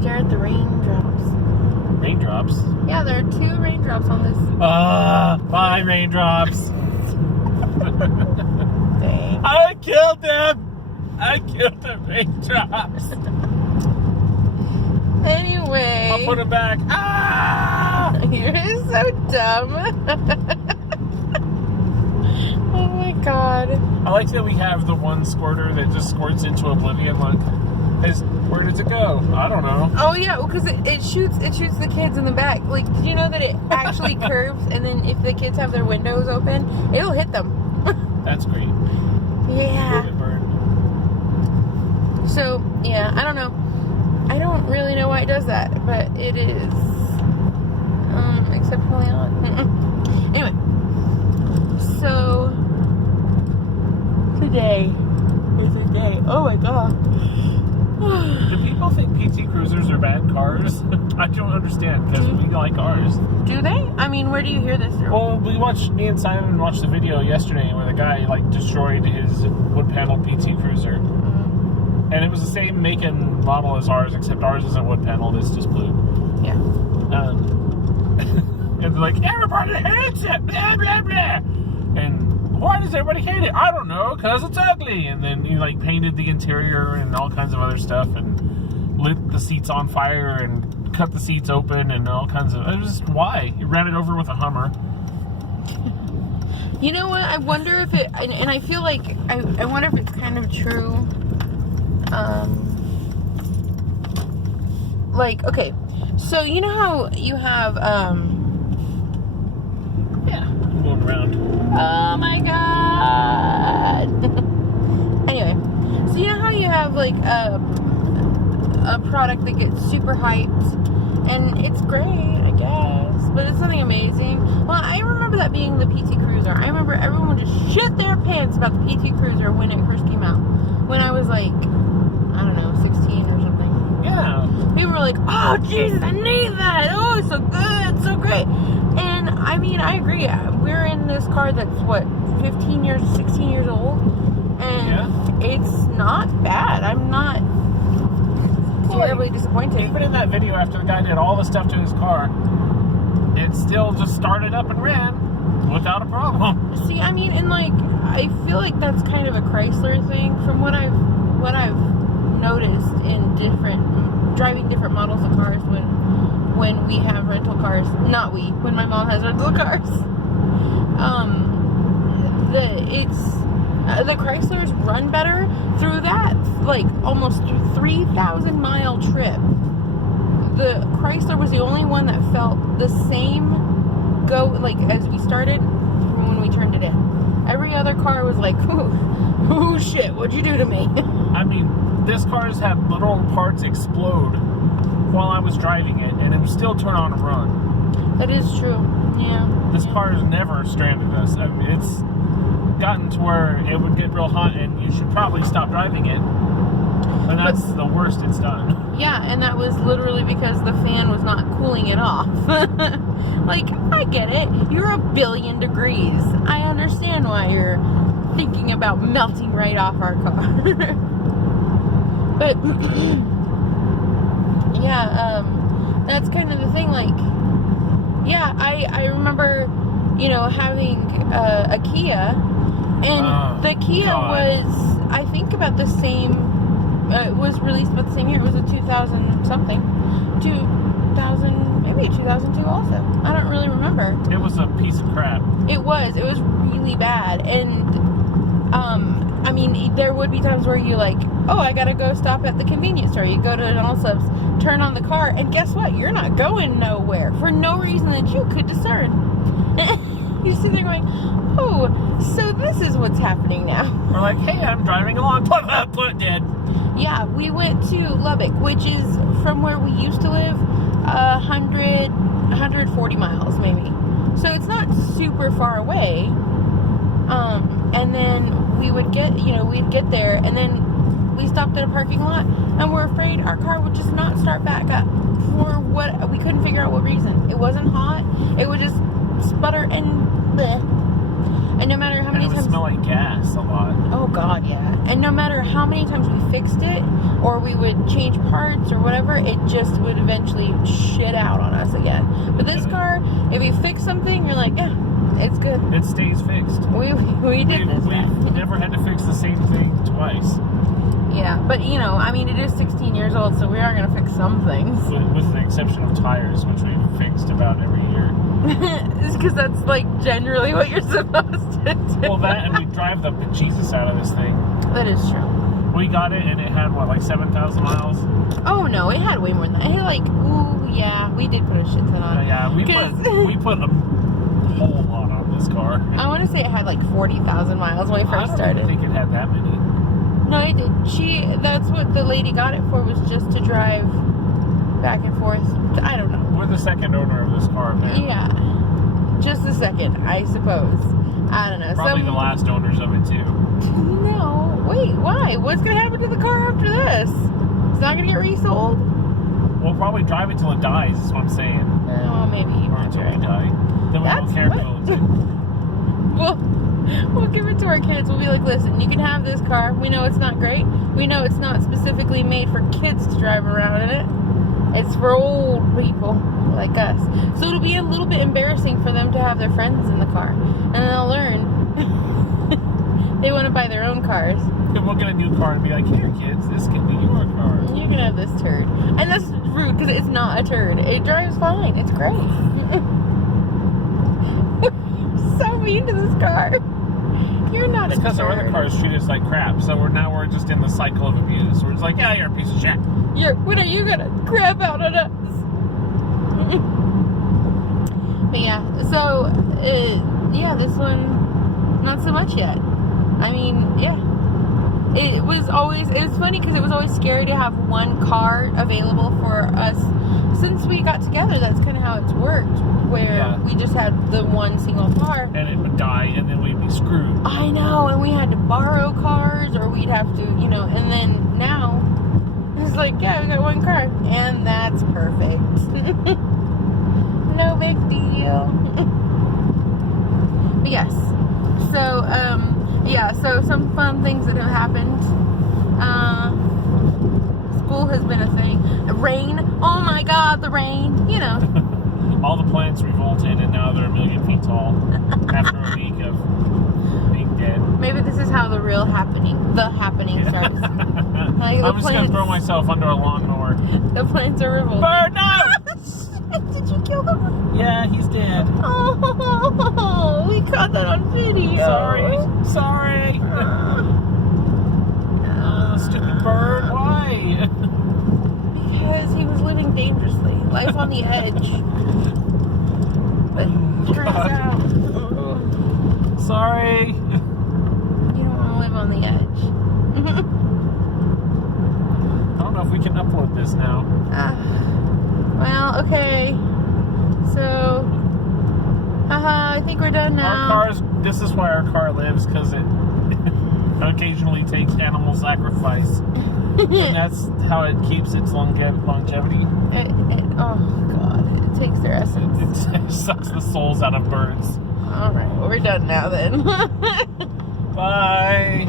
stare at the raindrops. Raindrops? Yeah, there are 2 raindrops on this. My raindrops. Dang. I killed them. I killed the raindrops. Anyway. I'll put them back. Ah! You're so dumb. Oh my god. I like that we have the one squirter that just squirts into oblivion. Like, where does it go? I don't know. Oh yeah, because it shoots the kids in the back. Like, did you know that it actually curves, and then if the kids have their windows open, it'll hit them. That's great. Yeah. Bird. So yeah, I don't know. I don't really know why it does that, but it is exceptionally odd. Anyway, so today is a day. Oh my god. Do people think PT Cruisers are bad cars? I don't understand, because we like cars. Do they? I mean, where do you hear this from? Well, me and Simon watched the video yesterday where the guy destroyed his wood panel PT Cruiser. Mm-hmm. And it was the same make and model as ours, except ours isn't wood paneled, it's just blue. Yeah. And they're like, everybody hates it, blah, blah, blah. And why does everybody hate it? I don't know, because it's ugly. And then he painted the interior and all kinds of other stuff and lit the seats on fire and cut the seats open and all kinds of... It was just, why? He ran it over with a Hummer. You know what? I wonder if it... And I feel like... I wonder if it's kind of true. Okay. So, you know how you have... Yeah, I'm going around. Oh my god! Anyway, so you know how you have a product that gets super hyped, and it's great, I guess, but it's something amazing. Well, I remember that being the PT Cruiser. I remember everyone just shit their pants about the PT Cruiser when it first came out. When I was I don't know, 16 or something. Yeah. People were like, oh Jesus, I need that! Oh, it's so good, it's so great. And I mean, I agree. We're in this car that's 16 years old, and it's not bad. I'm not terribly disappointed. Even in that video, after the guy did all the stuff to his car, it still just started up and ran without a problem. See, I mean, and I feel like that's kind of a Chrysler thing from what I've noticed in driving different models of cars when we have rental cars. Not when my mom has rental cars. The Chryslers run better through that almost 3,000-mile trip. The Chrysler was the only one that felt the same as we started when we turned it in. Every other car was like, oh shit, what'd you do to me? I mean, this car's had little parts explode while I was driving it, and it would still turn on and run. That is true. Yeah. This car has never stranded us. I mean, it's gotten to where it would get real hot, and you should probably stop driving it. And that's the worst it's done. Yeah, and that was literally because the fan was not cooling it off. I get it. You're 1 billion degrees. I understand why you're thinking about melting right off our car. But yeah, that's kind of the thing. Yeah, I remember, having a Kia, and the Kia was, I think, about the same. It was released about the same year. It was a 2000 something, 2000, maybe 2002 also. I don't really remember. It was a piece of crap. It was really bad, and I mean, there would be times where you I gotta go stop at the convenience store. You go to an Allsup's, turn on the car, and guess what? You're not going nowhere for no reason that you could discern. You sit there going, oh, so this is what's happening now. We're like, hey, I'm driving along, put dead. Yeah, we went to Lubbock, which is from where we used to live, 140 miles maybe. So it's not super far away. And then we would we'd get there, and then we stopped at a parking lot, and we're afraid our car would just not start back up for we couldn't figure out what reason. It wasn't hot. It would just sputter and bleh. And no matter how And many it would times... smell like gas a lot. Oh, God, yeah. And no matter how many times we fixed it, or we would change parts or whatever, it just would eventually shit out on us again. But this car, if you fix something, you're like, yeah, it's good. It stays fixed. We did this. We've never had to fix the same thing twice. Yeah, but you know, I mean, it is 16 years old, so we are going to fix some things. With the exception of tires, which we've fixed about every year. It's because that's like generally what you're supposed to do. Well, that and we drive the bejesus out of this thing. That is true. We got it and it had, what, like 7,000 miles? Oh no, it had way more than that. It had like, ooh, yeah, we did put a shit ton on it. Yeah, we put a whole lot on this car. I want to say it had like 40,000 miles when we first started. I don't think it had that many. No, it did. That's what the lady got it for, was just to drive back and forth. I don't know. We're the second owner of this car, man. Yeah. Just the second, I suppose. I don't know. Probably the last owners of it, too. No. Wait, why? What's going to happen to the car after this? It's not going to get resold? We'll probably drive it till it dies, is what I'm saying. Well, maybe. Or until we die. Then we don't care if it owns it. We'll give it to our kids. We'll be like, listen, you can have this car. We know it's not great. We know it's not specifically made for kids to drive around in it. It's for old people like us. So it'll be a little bit embarrassing for them to have their friends in the car. And then they'll learn. They want to buy their own cars. Then we'll get a new car and be like, here, kids, this can be your car. You can have this turd. And that's rude, because it's not a turd. It drives fine. It's great. So mean to this car. You're not It's because our other cars treat us like crap, so we're just in the cycle of abuse. We're just like, yeah, you're a piece of shit. When are you gonna crap out on us? But yeah, so yeah, this one not so much yet. I mean, yeah, it was funny because it was always scary to have one car available for us. Since we got together, that's kind of how it's worked, where we just had the one single car. And it would die, and then we'd be screwed. I know, and we had to borrow cars, or we'd have to, and then now, it's like, yeah, we got one car, and that's perfect. No big deal. But yes, so, so some fun things that have happened. School has been a thing. Rain. Oh my God, the rain. All the plants revolted, and now they're 1,000,000 feet tall after a week of being dead. Maybe this is how the happening starts. Like I'm just going to throw myself under a lawnmower. The plants are revolting. Bird, no! Did you kill them? Yeah, he's dead. Oh, we caught that on video. Sorry. Stupid bird, why? Because he was living dangerously. Life on the edge. But turns out, sorry. you don't want to live on the edge. I don't know if we can upload this now. Well, okay. So, I think we're done now. This is why our car lives, because it occasionally takes animal sacrifice. And that's how it keeps its longevity. Oh, God. It takes their essence. It sucks the souls out of birds. Alright, well, we're done now then. Bye.